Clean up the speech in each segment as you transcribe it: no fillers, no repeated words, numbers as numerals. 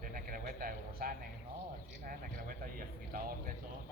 Tiene que la vuelta de Gozane, ¿no? Tiene que la vuelta y agitador de eso.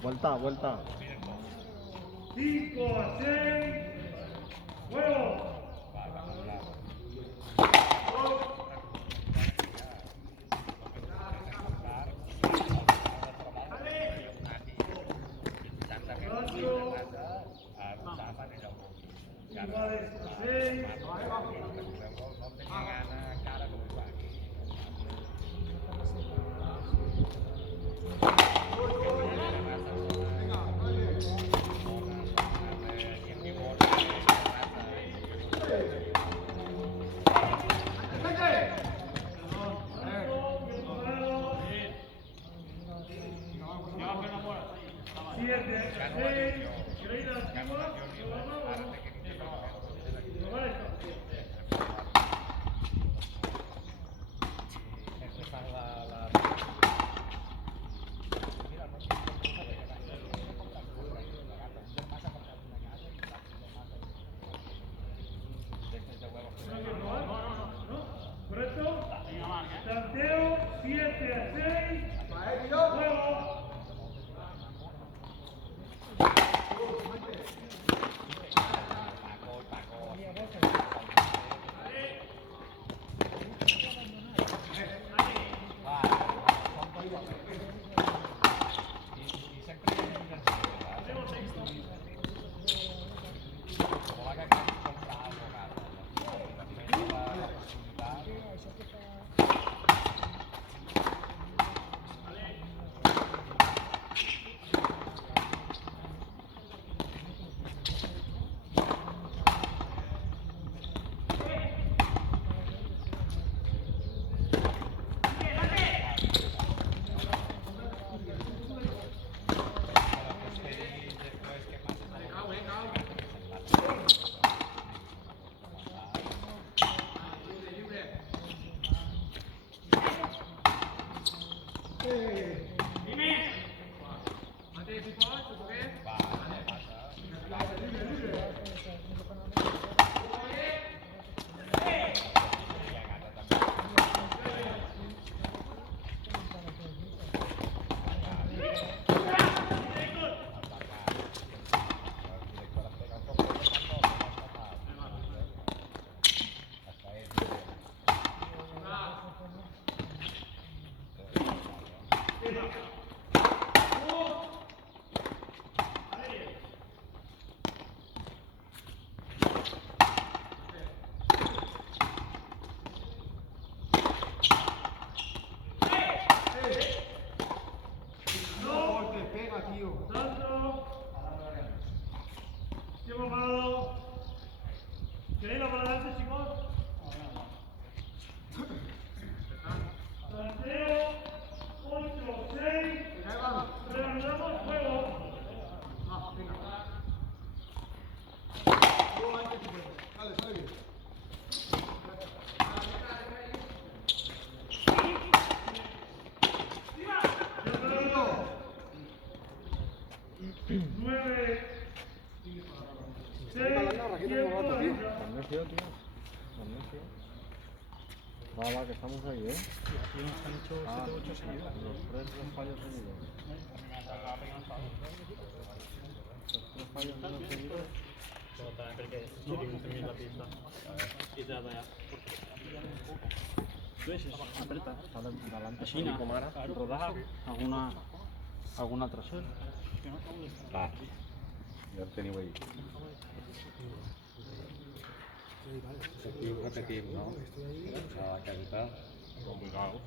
Vuelta, vuelta. 5-6, juego. ¿Correcto? Tanteo 7-6, juego. Va, pasa. No te pega, tío. Santo. Tiempo parado. ¿Queréis ir para adelante, chicos? Tanteo. 8, 6. Reanudamos juego. Dale, sale bien. Nueve. Para la raqueta un rato, tío. Magnesio, tío. Magnesio. Va, que estamos ahí, ¿eh? Aquí nos han hecho 7 o 8 seguidos. Los fallos seguidos. Los fallos seguidos. Perché ci ricontami la pista. Esatto, ja. Tu eixes, apreta. Adelante. Així, com ara. Rodar alguna trasera. Va. Ja el teniu ahí. Aquí ho repetim, no? A la caseta. Complicado.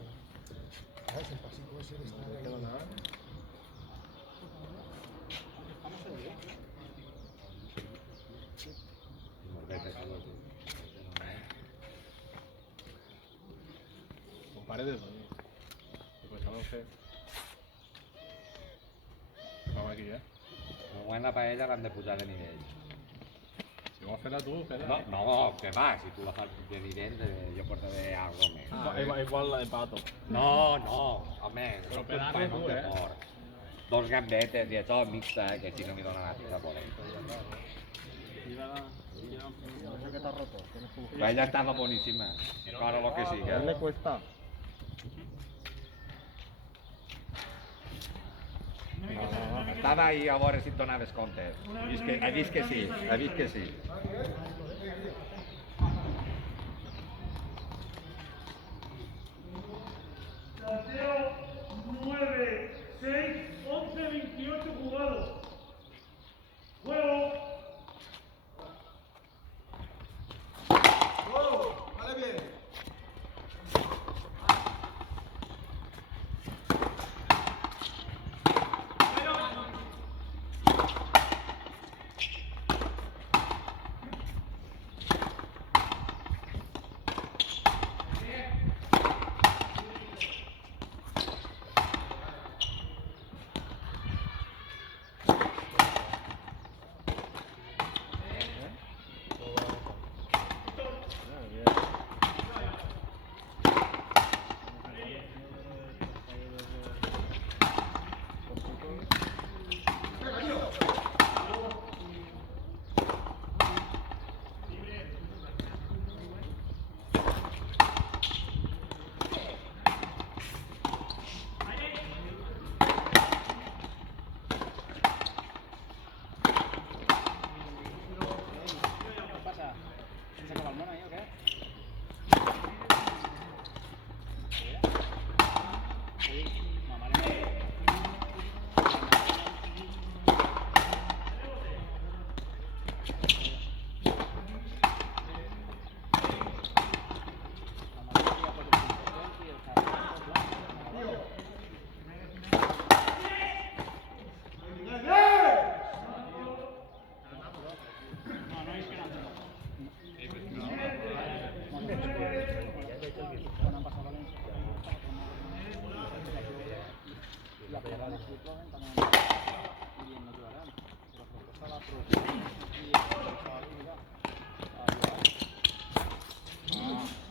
Con paredes, oye. Pues no sé. Vamos aquí, Només la paella l'han de pujar de nivell. Si vols fer-la tu, fes-la. No, no, que va, si tu la fas de nivell, jo portaré algo més. Igual la de pato. No, no, home, Però soc per un ara panot tu, de porc. Dos gambetes i això mixta, que si no m'hi dona ganes de voler. No sé qué te ha roto. Tienes que La ella estava boníssima, encara lo que ¿Qué siga. le cuesta? Estava ahí a veure si et donaves compte. Ha vist que sí, ha vist que sí. Tanteo. 9, 6, 11, 28 jugados. Juego. Dale bien.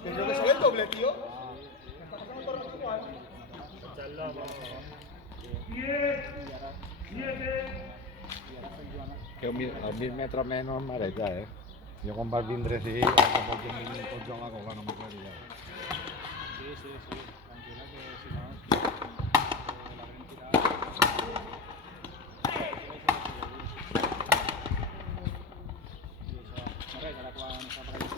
Creo que sale el doble, tío. 10, 7, Que a 1000 metres menos mareja, Jo quan vaig vindre sí, que pots venir tots a la cola, no m'aclaria. Sí, sí, sí. Tranquila que si no, la gran tirada... I això, no res, ara quan està per allà,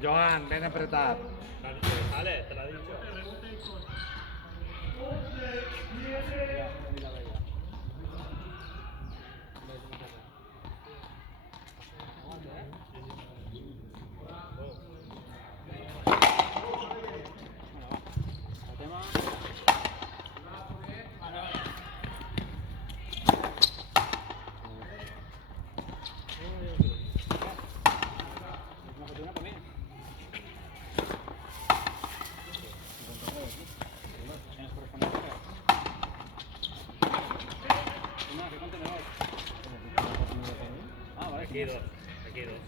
Joan, ben apretat. Ale, te la he dicho. Aquí dos, aquí dos.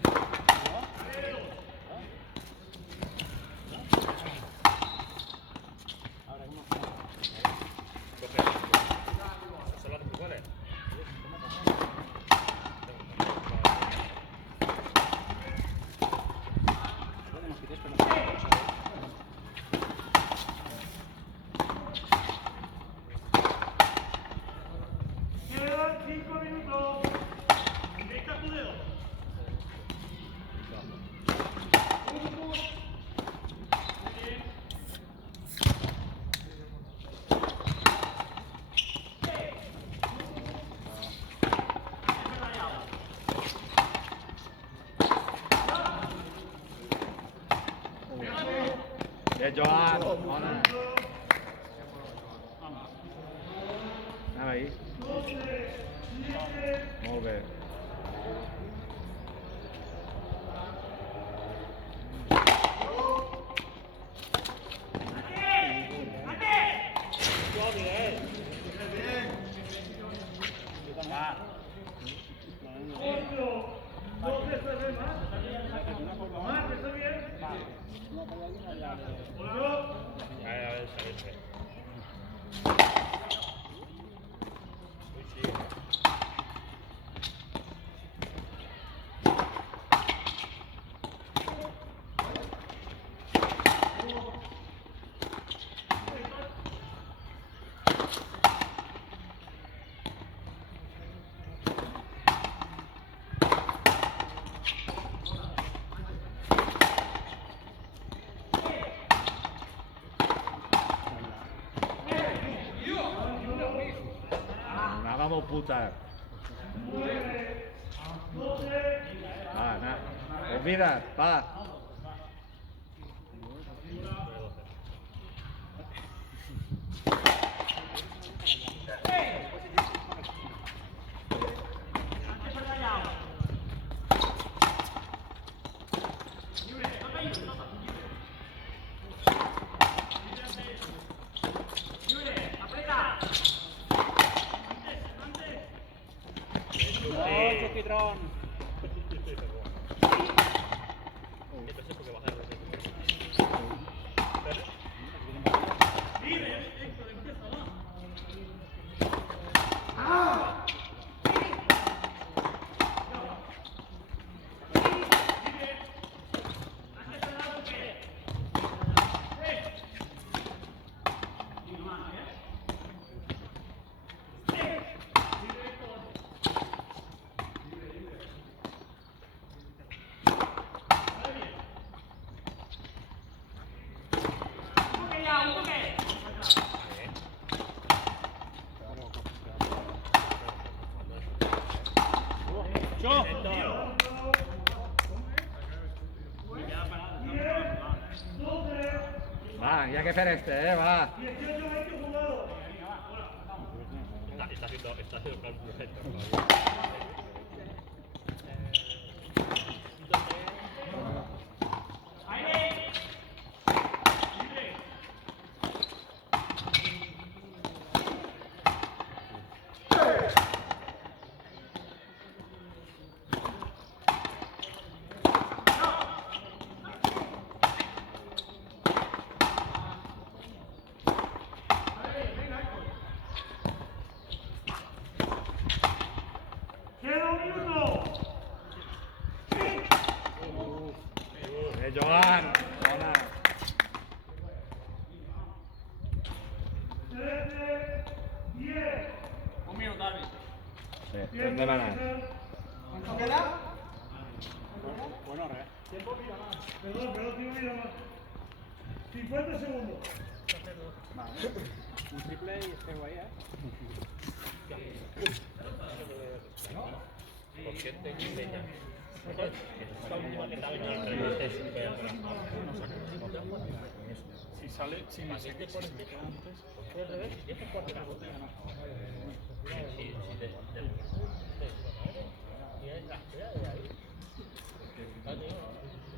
Ahora, ¿cómo? Coge. ¿Son las iguales? Podemos quitar esto. Quedan 5 minutos. Indica tu dedo. Joan, bona. Anava ahí. Molt bé. Anàvem puta. Va, anar. Olvida't, va. Choquitron. Va, hi ha que fer este, va. 18-20 jugados. Está haciendo cálculos hechos. ¡Queda un minuto! Joan. Bona. 13, 10. Un minuto, David. Sí, hem demanat. ¿Cuánto queda? Bueno, re. Perdón, tengo que ir a más. 50 segundos. Un triple y este guay, ¿eh? Si sale, si me sé que por el que queda antes.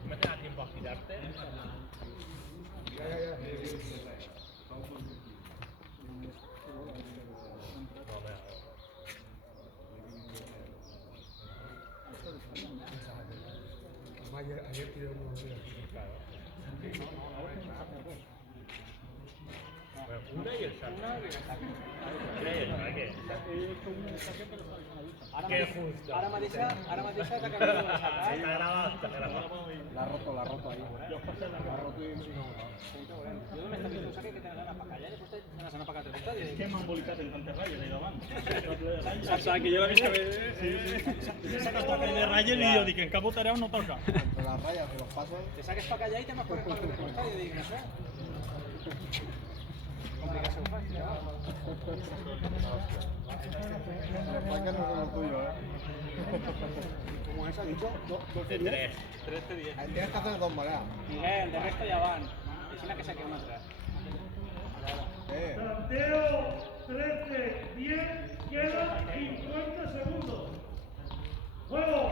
¿Me te da tiempo a girarte? Ayer tiré unos días. Una y el saque. Qué justo. Ara mateix t'ha canviat de sacar. Está grabado, está grabado. La ha roto ahí. Jo només t'he vist un saque que tenen anat per callar i després te n'has anat per altre costat. Que m'ha embolicat el Canterrayo, he dit abans. Saps que jo l'he vist que Sacas para caer de Rayos y yo digo, en campo tarea no toca. Entre las rayas y los pasos. te saques per callar i te m'has corret per l'altre costat i dic, no sé. Complicació ho fas, ja. Los paques no son lo tuyo, Como has dicho, De tres. 13-10. Tienes que hacer dos mareas. Miguel, de resto ja van. Deixina que saque un altre. Tanteo 13, 10, quedan 50 segundos. ¡Juego!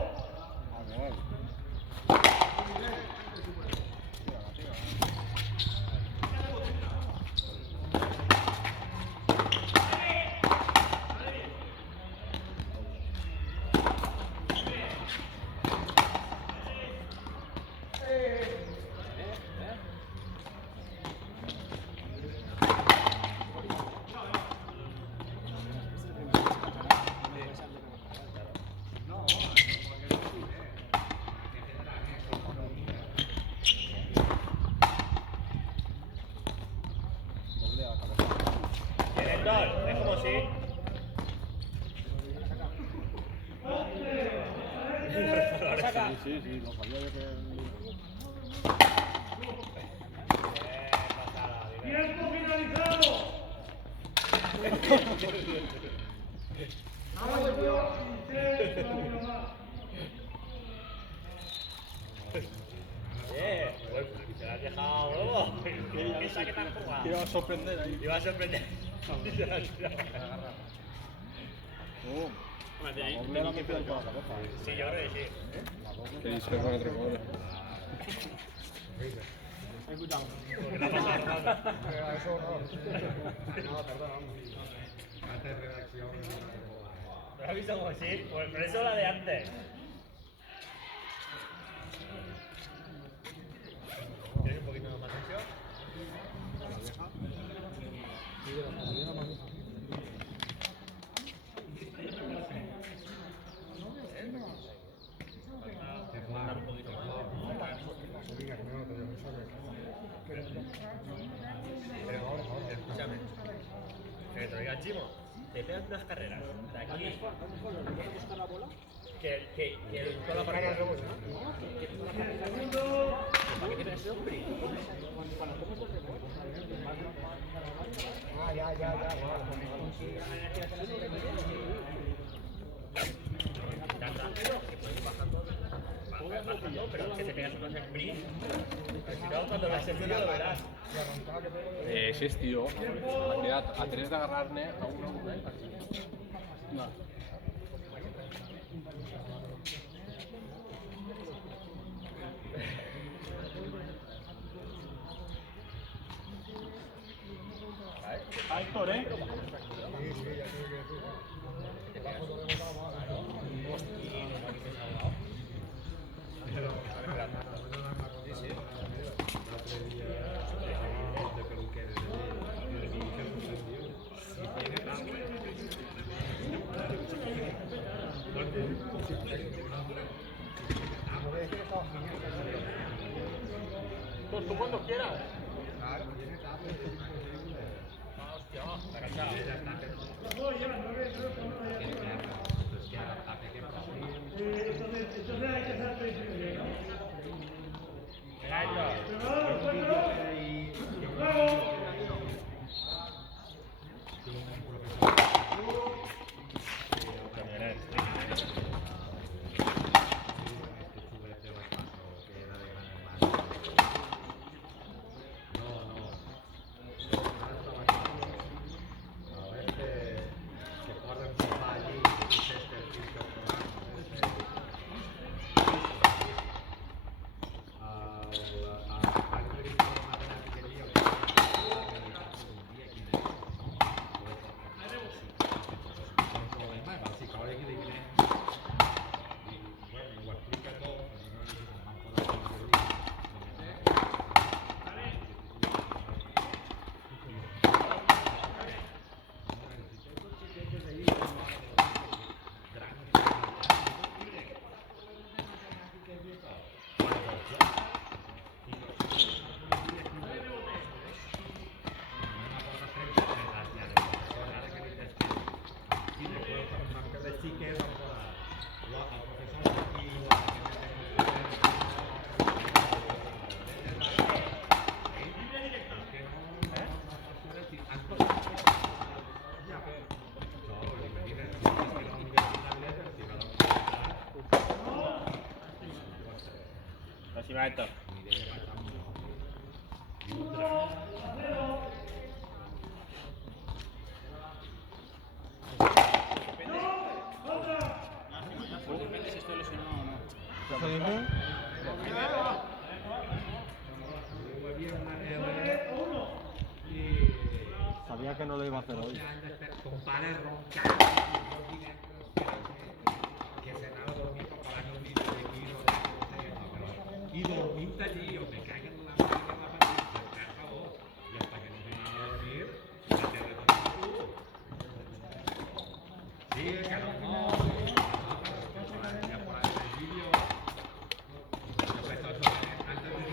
Tienen dos, es como si. Sí, lo sabía yo que... ¡Tiempo finalizado! Se la has dejado, huevo. Piensa que te has jugado. Te iba a sorprender ahí. Te iba a sorprender. Doble la metido con la cabeza. Sí, yo creo que sí. Que dice con otro gol. Porque no ha pasado nada. Eso no. No, perdón. Antes de redacción. ¿Lo has visto como sí? Pues por eso la de antes. ¿Tienes un poquito más ancho? Escúchame. Que te lo diga el Chimo. Te pegas unas carreras de aquí. Que toda la partida. ¿Para qué tienes ese hombre? Ya. Ya está. Que puedes ir bajando. Bajando, pero es que te pegas unos sprints. Pero si no, cuando veas el vídeo lo verás. Sí, tío. Ha quedat a 3 d'agarrar-ne a un Héctor, ¿eh? Tú cuando quieras. Entonces hay que hacer 3:30, ¿no? Así va esto. Depende si estoy lesionado o no. ¿Eso dice? Sabía que no lo iba a hacer hoy. Y dormiste allí o te cagan en la madre en la pantalla, se acabó. Y hasta que no vengas a dormir, ya te retornas tú. Sí, que no, ya por ahí el vídeo. Antes de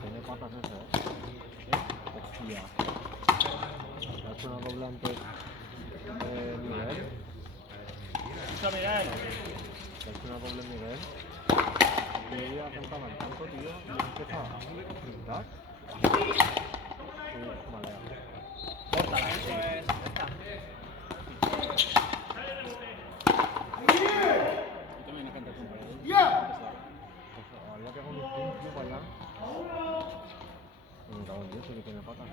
Tiene patas ese, ¿eh? Hostia. Ha hecho una doblante nivel. Escucha, Miguel. Ha hecho una doble nivel. Yo ya cantaba el tanto, tío, y empieza a gritar. Vale. Córtala, eso es. Ya está. Yo también me encanta comprar. Pues había que poner un tío para allá. Me cago en Dios, sí que tiene patas.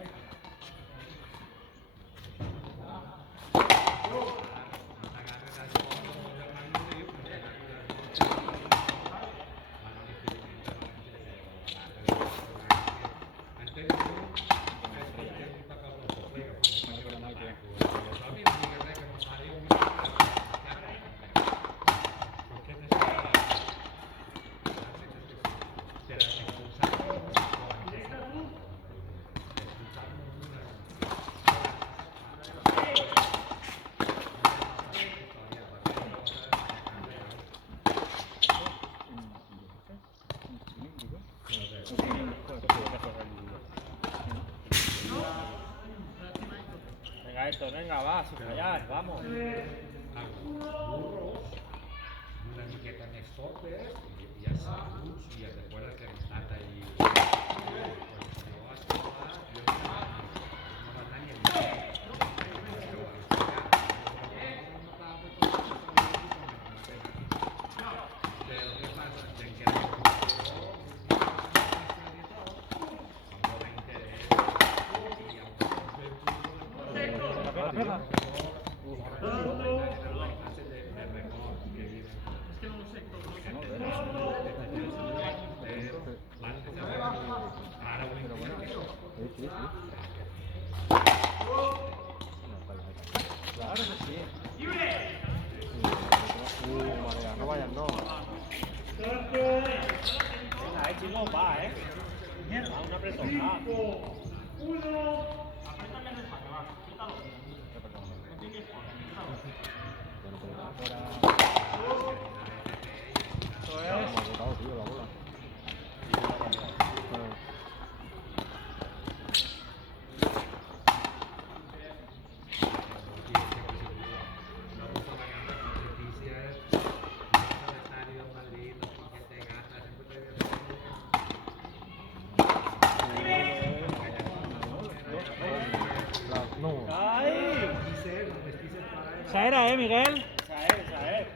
Venga, esto, venga, va, sin fallar, vamos. burros, una miqueta més fortes i ja sabuts i et recuerdes que hem estat ahí no va anar ni apretado va, Va un apretón, va. 5, 1. Eso es. Me ha botado, tío, la bola. No. ¡Ay! Esa era, Miguel. Esa es.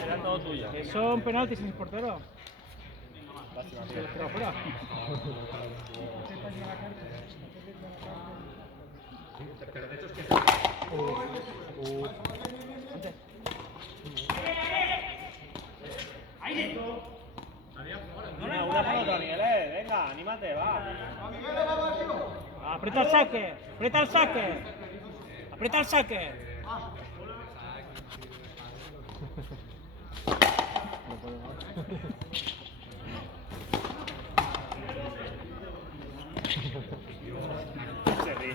Será todo tuyo. Que son penaltis sin portero. Pero fuera. Pero de hecho es que Una foto, Miguel, venga, anímate, va. Aprieta el saque. Aprieta el saque. Aprieta el saque. No puede más. Se ríe.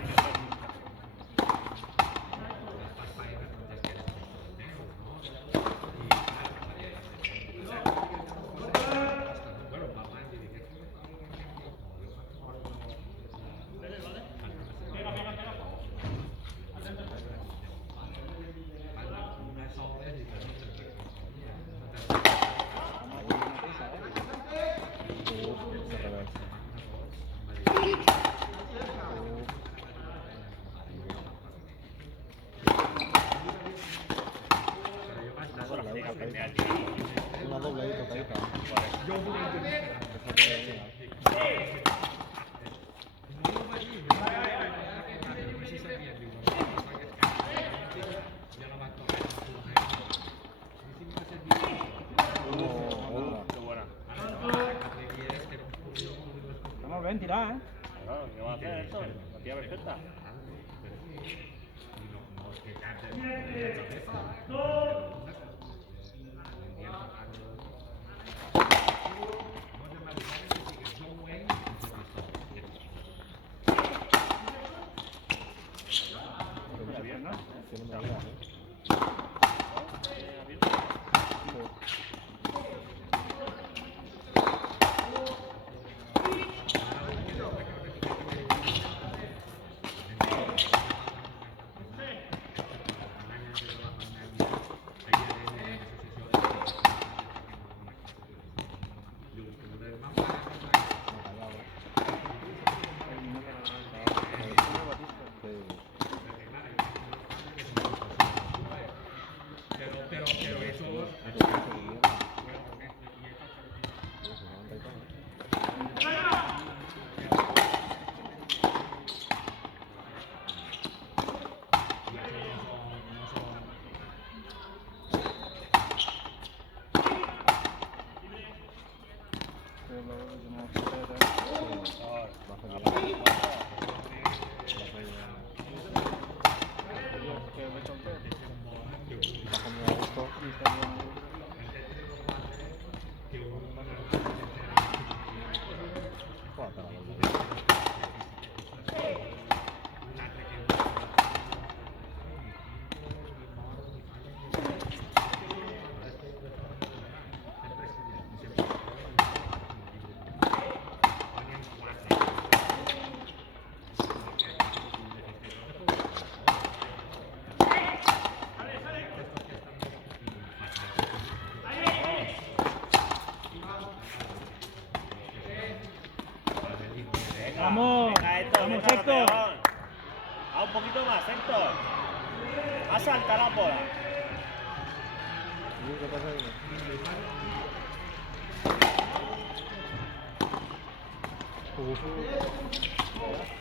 De revés. Una doble ahí tocadita. Qué buena. Vamos bien, tirada, Claro, ¿qué va a hacer esto? La tía perfecta. 7, 2. Tiene una idea, Pero eso... Vamos. Venga, Héctor, Vamos, venga, Héctor. campeón. A un poquito más, Héctor. A saltar la bola. ¿Qué pasa ahí? Vale.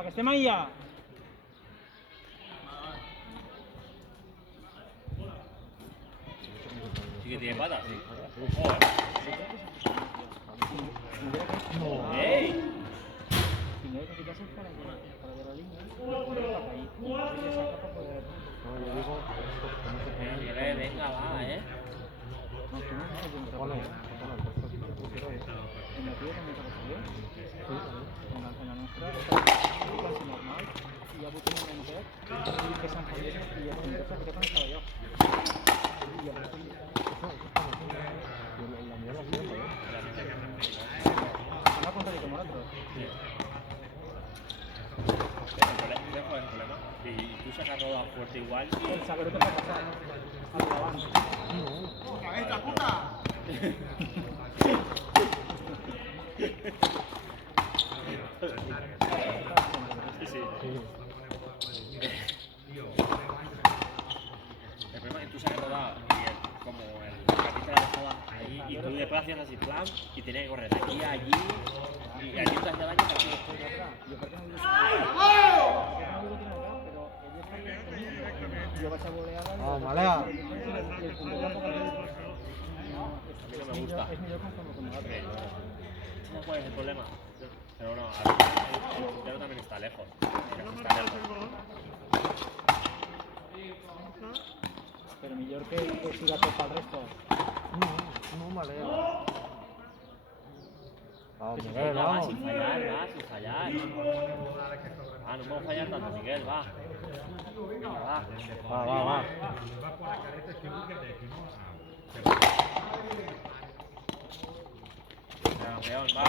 Va, que estem ahí ya. Sí que tiene patas, sí. Joder. ¡Ey! Primero que quitas el para de la línea. Ahí. Y le saca para poder. No, yo digo, ¿cómo se pone? Venga, va, ¿eh? No, tú no sabes dónde Pone, poner. pone el texto, tío, tú quiero ir. En la tuya también te lo sabía. Sí, En la nuestra está casi normal. Y ya busqué un enter. Y que San Javier y ya con eso que te estaba yo. Y ya busqué. eso está muy bien. Y la mía la hacía, ¿eh? Una contra de como otro. El problema. Y tú sacas roda fuerte igual. El saber qué va a pasar. Al avance. El problema es que tú sacas roda y como el capitán la dejaba ahí y tú después hacías así plan y tenías que correr de aquí a allí y allí te hacía daño que aquí. Yo creo que no digo pero ella está bien conmigo. Yo vas a volear. ¡Vamos, Malea! Y el punto tampoco A mí no me gusta. es mejor como otro. ¿Sabes cuál es el problema? Pero no, a ver, el puntero también está lejos. Está lejos. Pero mejor que siga todo para el resto. No, malea. Vamos, Miguel, Venga, va, vamos. sin fallar, va, sin fallar. Ah, no puedo fallar tanto, Miguel, va. Venga, va. Va. Campeón, va.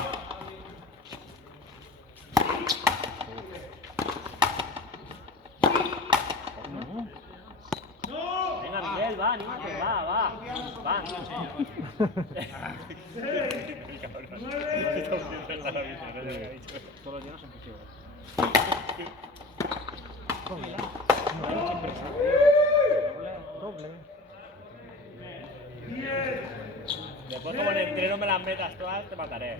Venga, Miguel, va, anímate, va. Todos los días son posibles. Doble. Después como en el entreno me las metas todas, te mataré.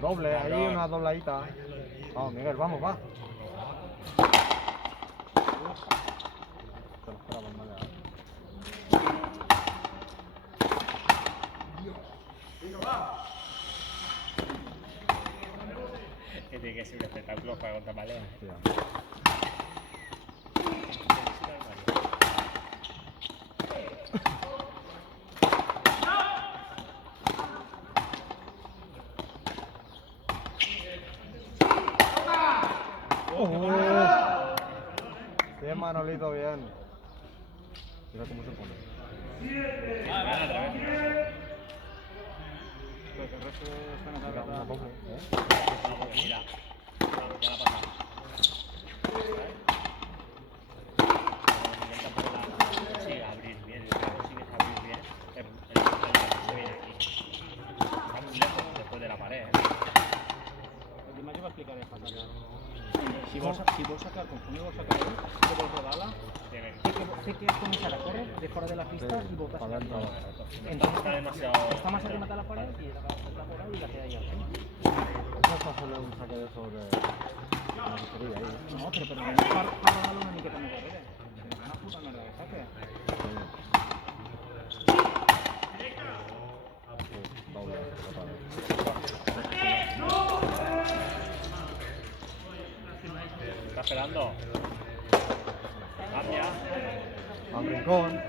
Doble, ahí una dobladita. Vamos, Miguel, vamos, va. Te lo esperaba, malea. Que tiene que ser un espectáculo jugar contra Malea. Hostia. Bien, Manolito, bien. Mira cómo se pone. Gana otra vez. Pero que el resto están Mira, una acá. doble, Mira, vamos, ya la pasamos. Sí, abrir bien, si consigues abrir bien, se viene aquí. Está muy lejos después de la pared, ¿eh? El demás yo voy a explicar esta cosa. Si vos sacar, conforme vos sacar ahí, que vos rodala, Tiene que sé que comenzar a correr de fuera de la pista y botas para adentro. Entonces está demasiado. está más arriba de la pared y la por ahí y la queda ahí. Eso es para hacerle un saque de eso de la batería ahí. No, pero no es para rodarlo una miqueta més darrere. Es una puta merda de saque. Doble, total. Está esperando. Cambia. Al rincón.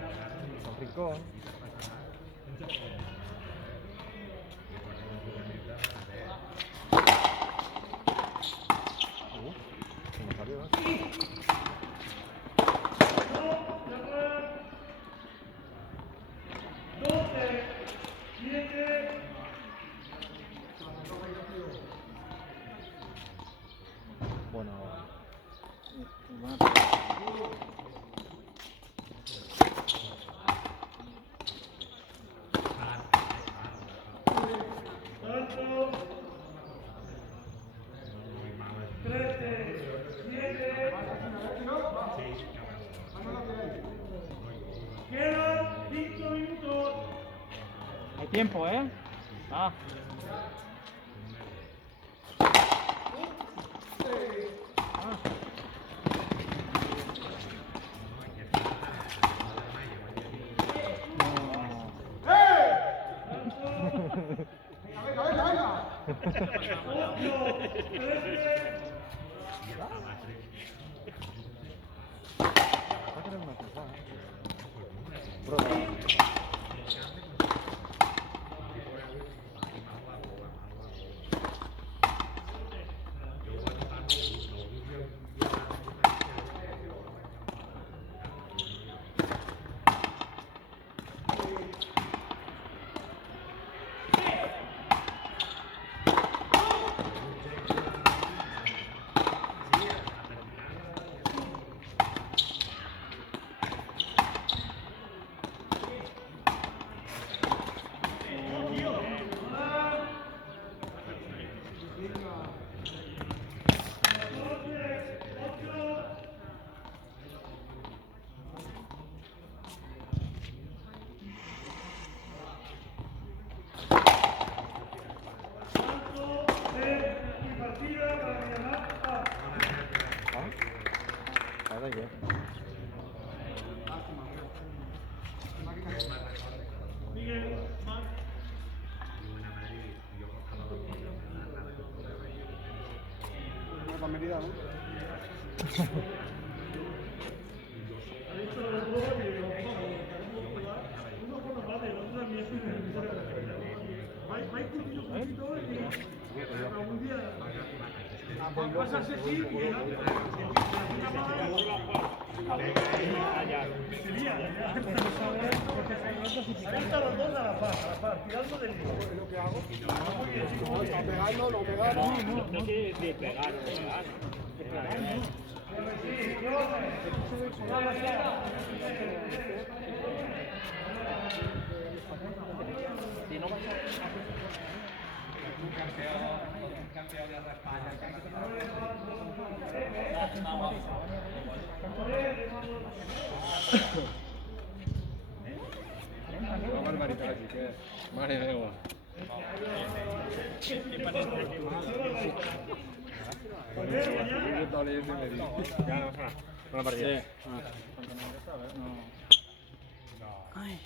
Se me salió, Bueno, Quedan 5 minutos. Hay tiempo, ¿eh? Ah. Va a tener una cosa, Prueba. ¿Ahora qué? Una medida, ¿no? Pasarse sí y ahí están los dos a la par, tirando del lío. ¿Lo que hago? A pegarlo, lo pegamos. No sé de pegar o pegar. Si no vas Una barbaridad, así que... Madre de agua. Ya no pasa nada. Buena partida. a... No. Ay.